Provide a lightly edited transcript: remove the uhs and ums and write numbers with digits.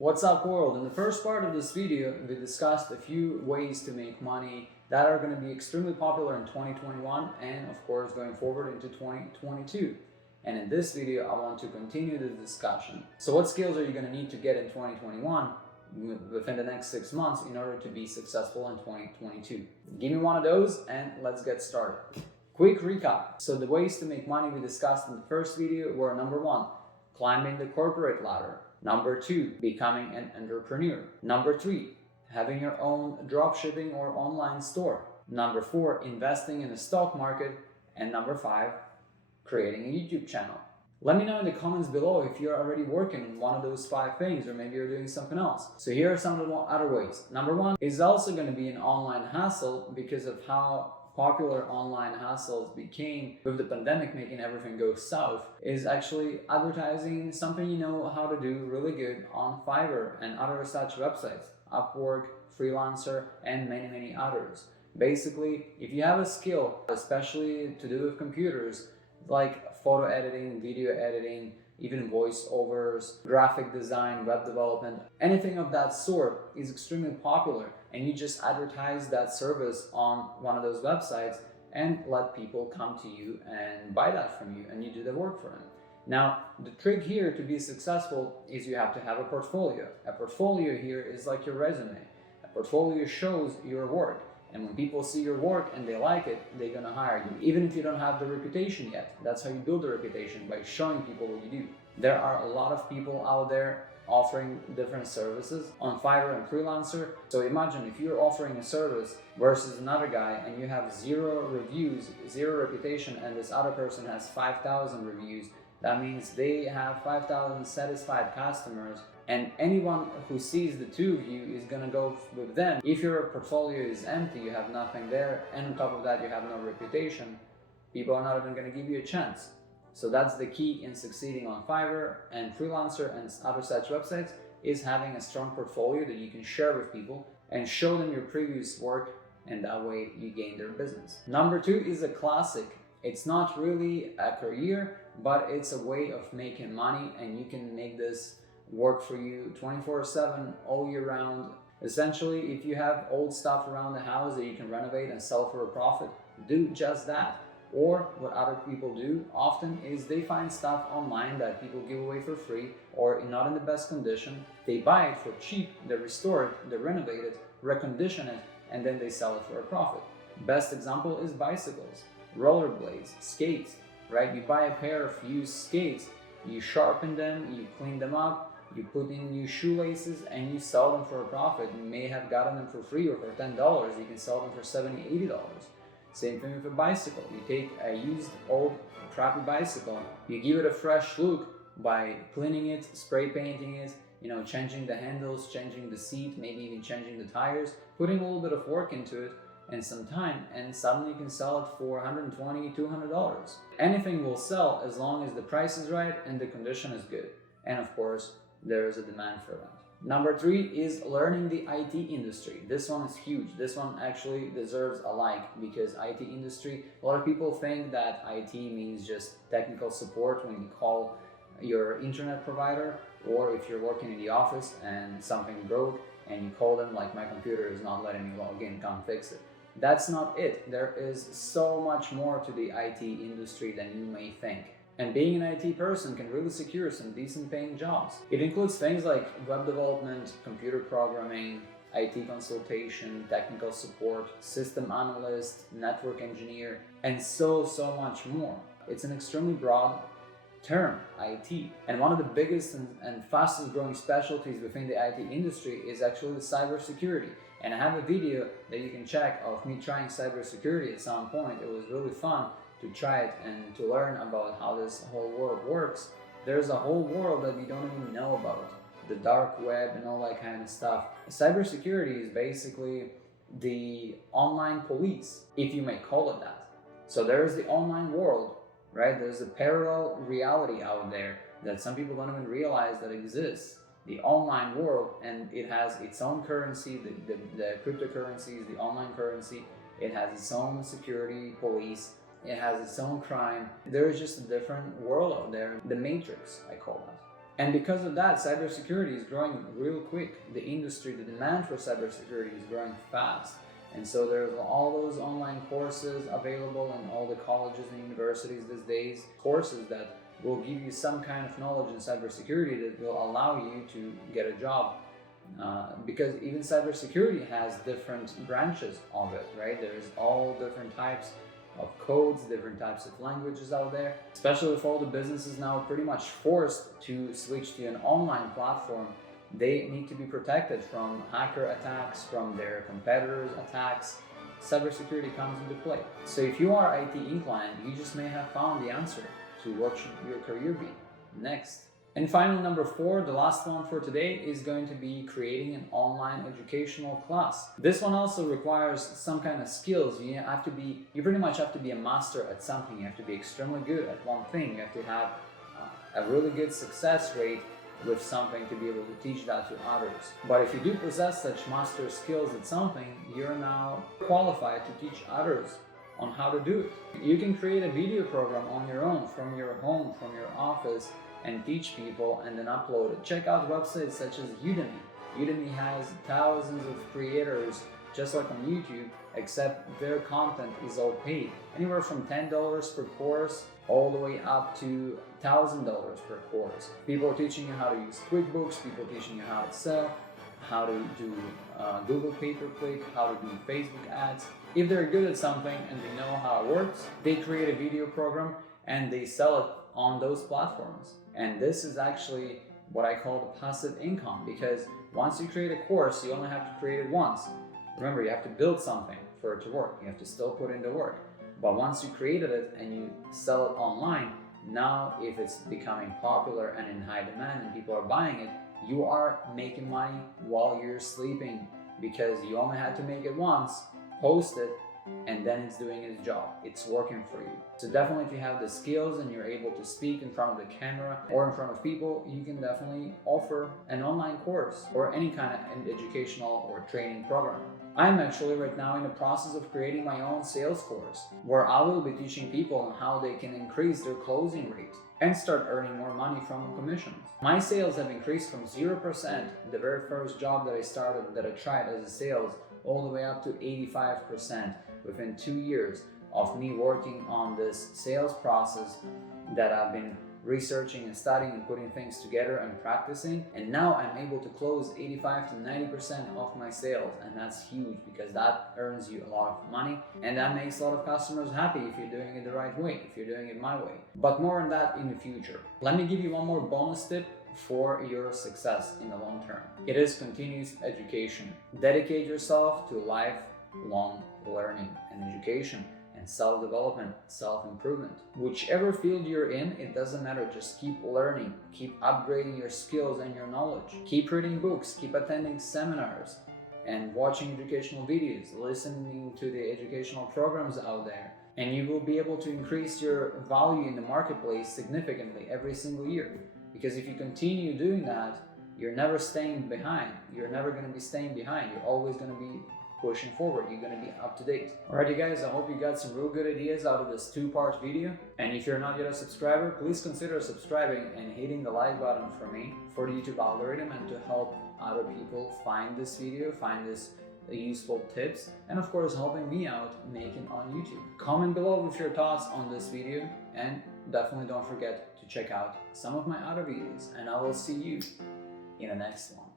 What's up world? In the first part of this video, we discussed a few ways to make money that are going to be extremely popular in 2021 and of course going forward into 2022. And in this video, I want to continue the discussion. So what skills are you going to need to get in 2021 within the next 6 months in order to be successful in 2022? Give me one of those and let's get started. Quick recap. So the ways to make money we discussed in the first video were: number 1, climbing the corporate ladder. Number 2, becoming an entrepreneur. Number 3, having your own dropshipping or online store. Number 4, investing in the stock market. And number 5, creating a YouTube channel. Let me know in the comments below if you're already working on one of those 5 things, or maybe you're doing something else. So here are some of the other ways. Number 1 is also going to be an online hustle because of how popular online hustles became with the pandemic making everything go south, is actually advertising something you know how to do really good on Fiverr and other such websites, Upwork, Freelancer, and many others. Basically, if you have a skill, especially to do with computers, like photo editing, video editing, even voiceovers, graphic design, web development, anything of that sort is extremely popular, and you just advertise that service on one of those websites and let people come to you and buy that from you, and you do the work for them. Now, the trick here to be successful is you have to have a portfolio. A portfolio here is like your resume. A portfolio shows your work. And when people see your work and they like it, they're gonna hire you. Even if you don't have the reputation yet, that's how you build a reputation, by showing people what you do. There are a lot of people out there offering different services on Fiverr and Freelancer. So imagine if you're offering a service versus another guy and you have 0 reviews, 0 reputation, and this other person has 5,000 reviews. That means they have 5,000 satisfied customers, and anyone who sees the two of you is gonna go with them. If your portfolio is empty, you have nothing there, and on top of that you have no reputation, people are not even gonna give you a chance. So that's the key in succeeding on Fiverr and Freelancer and other such websites, is having a strong portfolio that you can share with people and show them your previous work, and that way you gain their business. Number 2 is a classic. It's not really a career, but it's a way of making money, and you can make this work for you 24/7 all year round. Essentially, if you have old stuff around the house that you can renovate and sell for a profit, do just that. Or what other people do often is they find stuff online that people give away for free or not in the best condition. They buy it for cheap, they restore it, they renovate it, recondition it, and then they sell it for a profit. Best example is bicycles, rollerblades, skates, right? You buy a pair of used skates, you sharpen them, you clean them up, you put in new shoelaces, and you sell them for a profit. You may have gotten them for free, or for $10, you can sell them for $70, $80. Same thing with a bicycle. You take a used, old, crappy bicycle, you give it a fresh look by cleaning it, spray painting it, changing the handles, changing the seat, maybe even changing the tires, putting a little bit of work into it and some time, and suddenly you can sell it for $120, $200. Anything will sell as long as the price is right and the condition is good. And of course, there is a demand for that. Number 3 is learning the IT industry. This one is huge. This one actually deserves a like, because IT industry, a lot of people think that IT means just technical support when you call your internet provider, or if you're working in the office and something broke and you call them like, my computer is not letting me log in, come fix it. That's not it. There is so much more to the IT industry than you may think. And being an IT person can really secure some decent paying jobs. It includes things like web development, computer programming, IT consultation, technical support, system analyst, network engineer, and so much more. It's an extremely broad term, IT. And one of the biggest and fastest growing specialties within the IT industry is actually the cybersecurity. And I have a video that you can check of me trying cybersecurity at some point. It was really fun to try it and to learn about how this whole world works. There's a whole world that we don't even know about, the dark web and all that kind of stuff. Cybersecurity is basically the online police, if you may call it that. So there's the online world, right? There's a parallel reality out there that some people don't even realize that exists. The online world, and it has its own currency, the cryptocurrencies, the online currency. It has its own security police. It has its own crime. There is just a different world out there. The Matrix, I call that. And because of that, cybersecurity is growing real quick. The industry, the demand for cybersecurity is growing fast. And so there's all those online courses available in all the colleges and universities these days, courses that will give you some kind of knowledge in cybersecurity that will allow you to get a job. Because even cybersecurity has different branches of it, right? There's all different types of codes, different types of languages out there, especially with all the businesses now pretty much forced to switch to an online platform. They need to be protected from hacker attacks, from their competitors' attacks. Cybersecurity comes into play. So if you are IT inclined, you just may have found the answer to what should your career be next. And finally, number 4, the last one for today, is going to be creating an online educational class. This one also requires some kind of skills. You pretty much have to be a master at something. You have to be extremely good at one thing. You have to have a really good success rate with something to be able to teach that to others. But if you do possess such master skills at something, you're now qualified to teach others on how to do it. You can create a video program on your own, from your home, from your office, and teach people and then upload it. Check out websites such as Udemy. Udemy has thousands of creators just like on YouTube, except their content is all paid. Anywhere from $10 per course all the way up to $1,000 per course. People are teaching you how to use QuickBooks, people are teaching you how to sell, how to do Google pay-per-click, how to do Facebook ads. If they're good at something and they know how it works, they create a video program and they sell it on those platforms. And this is actually what I call the passive income, because once you create a course, you only have to create it once. Remember, you have to build something for it to work. You have to still put in the work. But once you created it and you sell it online, now if it's becoming popular and in high demand and people are buying it, you are making money while you're sleeping, because you only had to make it once, post it, and then it's doing its job. It's working for you. So definitely, if you have the skills and you're able to speak in front of the camera or in front of people, you can definitely offer an online course or any kind of educational or training program. I'm actually right now in the process of creating my own sales course, where I will be teaching people on how they can increase their closing rate and start earning more money from commissions. My sales have increased from 0%, the very first job that I started, that I tried as a sales, all the way up to 85% within 2 years of me working on this sales process that I've been researching and studying and putting things together and practicing. And now I'm able to close 85 to 90% of my sales, and that's huge, because that earns you a lot of money and that makes a lot of customers happy if you're doing it the right way, if you're doing it my way. But more on that in the future. Let me give you one more bonus tip for your success in the long term. It is continuous education. Dedicate yourself to lifelong learning and education and self-development, self-improvement. Whichever field you're in, it doesn't matter. Just keep learning, keep upgrading your skills and your knowledge. Keep reading books, keep attending seminars and watching educational videos, listening to the educational programs out there. And you will be able to increase your value in the marketplace significantly every single year. Because if you continue doing that, you're never staying behind. You're never going to be staying behind. You're always going to be pushing forward. You're going to be up to date. Alrighty guys, I hope you got some real good ideas out of this 2-part video. And if you're not yet a subscriber, please consider subscribing and hitting the like button for me, for the YouTube algorithm, and to help other people find this video, find this useful tips, and of course helping me out making on YouTube. Comment below with your thoughts on this video, and definitely don't forget to check out some of my other videos, and I will see you in the next one.